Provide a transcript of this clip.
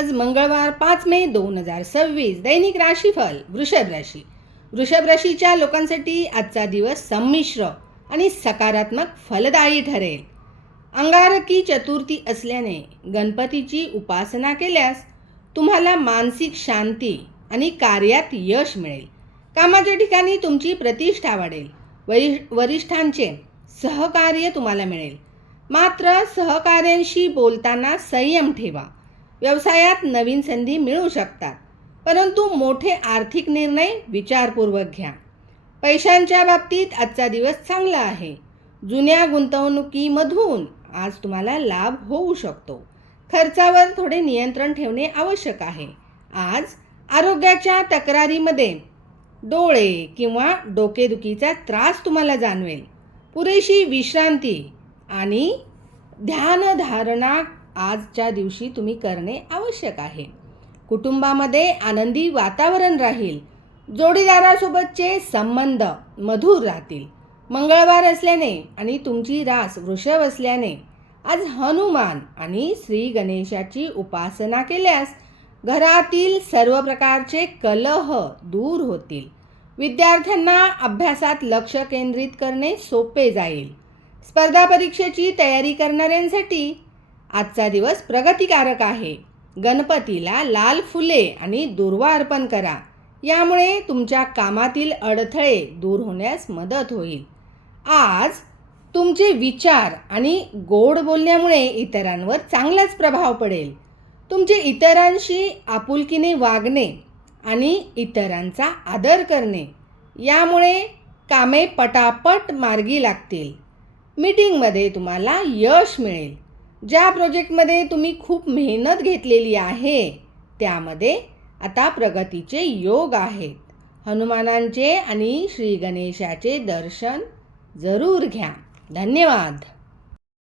आज मंगळवार 5 मे 2026. दैनिक राशीफल वृषभ राशी. वृषभ राशीच्या लोकांसाठी आजचा दिवस संमिश्र आणि सकारात्मक फलदायी ठरेल. अंगारकी चतुर्थी असल्याने गणपतीची उपासना केल्यास तुम्हाला मानसिक शांती आणि कार्यात यश मिळेल. कामाच्या ठिकाणी तुमची प्रतिष्ठा वाढेल. वरिष्ठांचे सहकार्य तुम्हाला मिळेल. मात्र सहकाऱ्यांशी बोलताना संयम ठेवा. व्यवसायात नवीन संधी मिळू शकतात, परंतु मोठे आर्थिक निर्णय विचारपूर्वक घ्या. पैशांच्या बाबतीत आजचा दिवस चांगला आहे. जुन्या गुंतवणुकीमधून आज तुम्हाला लाभ होऊ शकतो. खर्चावर थोडे नियंत्रण ठेवणे आवश्यक आहे. आज आरोग्याच्या तक्रारीमध्ये डोळे किंवा डोकेदुखीचा त्रास तुम्हाला जाणवेल. पुरेशी विश्रांती आणि ध्यानधारणा आजच्या दिवशी तुम्ही करणे आवश्यक आहे. कुटुंबामध्ये आनंदी वातावरण राहील. जोडीदारासोबतचे संबंध मधुर राहतील. मंगळवार असल्याने आणि तुमची रास वृषभ असल्याने आज हनुमान आणि श्री गणेशाची उपासना केल्यास घरातील सर्व प्रकारचे कलह दूर होतील. विद्यार्थ्यांना अभ्यासात लक्ष केंद्रित करणे सोपे जाईल. स्पर्धा परीक्षेची तयारी करणाऱ्यांसाठी आजचा दिवस प्रगतिकारक आहे. गणपतीला लाल फुले आणि दुर्वा अर्पण करा. यामुळे तुमच्या कामातील अडथळे दूर होण्यास मदत होईल. आज तुमचे विचार आणि गोड बोलण्यामुळे इतरांवर चांगलाच प्रभाव पडेल. तुमचे इतरांशी आपुलकीने वागणे आणि इतरांचा आदर करणे यामुळे कामे पटापट मार्गी लागतील. मीटिंगमध्ये तुम्हाला यश मिळेल. ज्या प्रोजेक्टमध्ये तुम्ही खूप मेहनत घेतलेली आहे त्यामध्ये आता प्रगतीचे योग आहेत. हनुमानांचे आणि श्री गणेशाचे दर्शन जरूर घ्या. धन्यवाद.